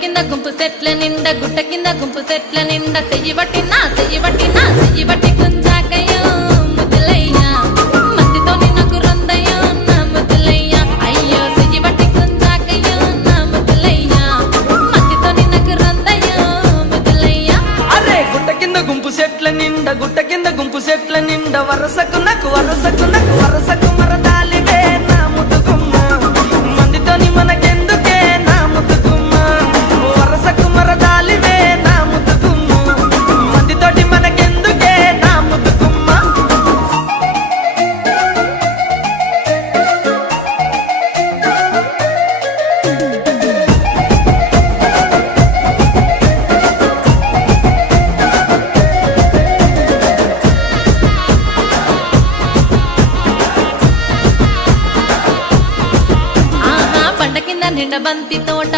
కింద గుంపు సెట్ల నిండా గుట్ట కింద గుంపు సెట్ల నిండా చెయ్యి బట్టి గుంజాకయ్యో ముద్దులయ్యా మందితో నాకు రొందయ్యో నా ముద్దులయ్యా అయ్యో చెయ్యి బట్టి గుంజాకయ్యో నా ముద్దులయ్యా మందితో నాకు రొందయ్యో ముద్దులయ్యా అరే గుట్ట కింద గుంపు సెట్ల నిండా వరసకు మరదాలివే నా ముద్దుగుమ్మ మందితోని మనకెందుకే నా ముద్దుగుమ్మ వరసకు మరదాలివే నా ముద్దుగుమ్మ మందితోటి మనకెందుకే నా ముద్దుగుమ్మ ఆహా పంట కింద నిండ బంతి తోట